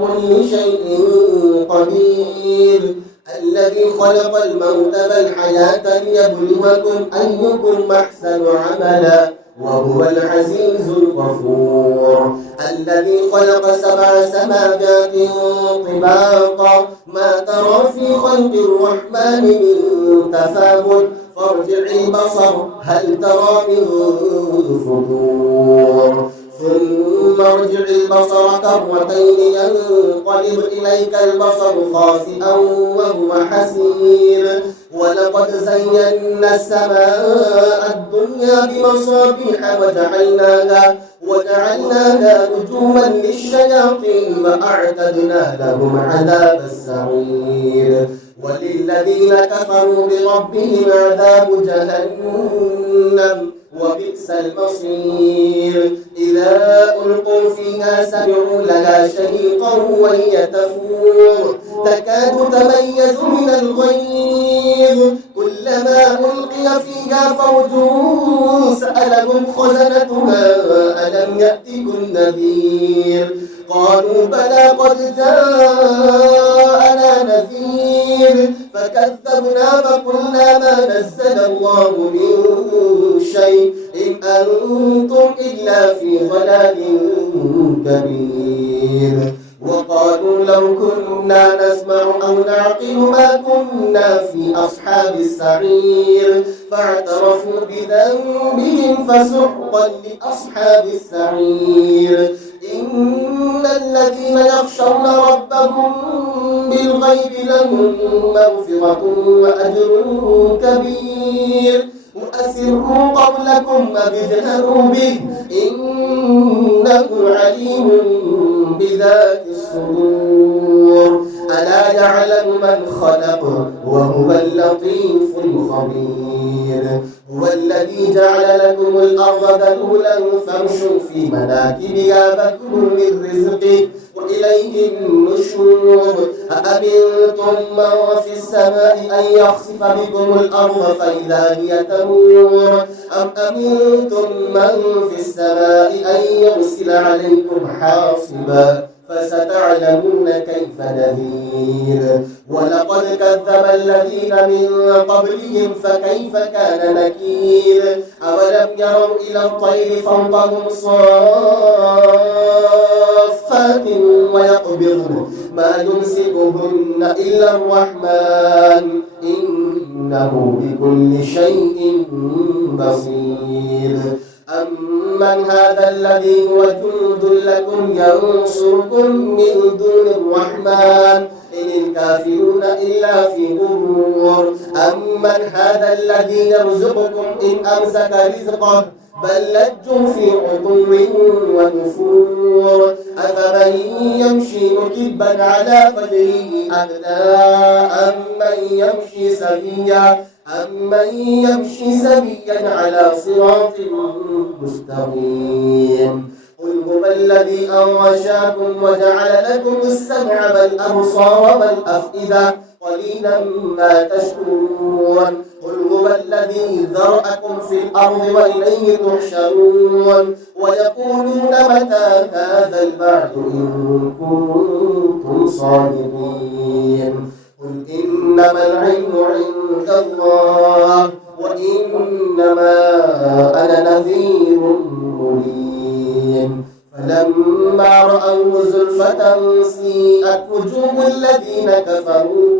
كل شيء قدير الذي خلق الموت والحياة ليبلوكم أيكم أحسن عملا وهو العزيز الغفور الذي خلق 7 سماوات طباقا ما ترى في خلق الرحمن من تفاوت فارجع البصر هل ترى من فطور ثم ارجع البصر كرتين ينقلب إليك البصر خاسئا وهو حسير ولقد زينا السماء الدنيا بمصابيح وجعلناها رجوما للشياطين وأعتدنا لهم عذاب السعير وللذين كفروا بربهم عذاب جهنم وبئس المصير إذا ألقوا فيها سمعوا لها شهيقا وهي تفور تكاد تميز من الغيظ كلما ألقي فيها فوج سألهم خزنتها ألم يأتكم نذير قالوا بلى قد جاءنا نذير فكذبنا وقلنا ما نزل الله من شيء إن أنتم إلا في ضلال كبير وقالوا لو كنا نسمع أو نعقل ما كنا في أصحاب السعير فاعترفوا بذنبهم فسحقا لأصحاب السعير إن الذين يخشون ربهم بالغيب لهم مغفرة وأجر كبير وأسروا قولكم وابجهروا به إنه عليم بذات الصدور ألا يعلم من خلق وهو اللطيف الخبير هو الذي جعل لكم الأرض ذلولا فامشوا في مناكبها فكلوا من رزقه وإليه النشور أأمنتم من في السماء أن يخسف بكم الأرض فإذا هي تمور أم أمنتم من في السماء أن يرسل عليكم حاصبا فستعلمون كيف نذير ولقد كذب الذين من قبلهم فكيف كان نكير أولم يروا إلى الطير فوقهم صافات ويقبضن ما يمسكهن إلا الرحمن إنه بكل شيء بصير أمن هذا الذي هو جند لكم ينصركم من دون الرحمن إن الكافرون إلا في غرور أمن هذا الذي يرزقكم إن أمسك رزقه بل لجوا في عتو ونفور أفمن يمشي مكبا على وجهه أهدى أمن يمشي سويا على صراط مستقيم قل هو الذي أنشأكم وجعل لكم السمع والأبصار والأفئدة قليلا ما تشكرون قل هو الذي ذرأكم في الأرض وإليه تحشرون ويقولون متى هذا البعث إن كنتم صادقين قل إنما العلم عند الله وإنما أنا نذير مبين فلما رأوا زلفة سيئت وجوه الذين كفروا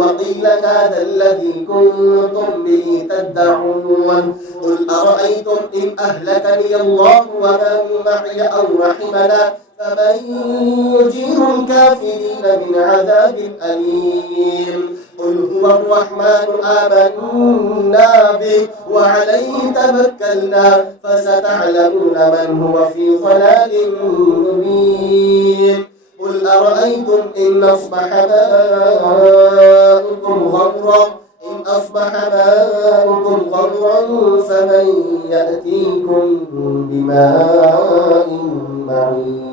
وقيل هذا الذي كنتم به تدعون قل أرأيتم إن أهلكني الله ومن معي أو رحمنا فمن يجير الكافرين من عذاب أليم قل هو الرحمن آمنا به وعليه توكلنا فستعلمون من هو في ضلال مبين قل أرأيتم إن أصبح ماؤكم غورا فمن يأتيكم بماء معين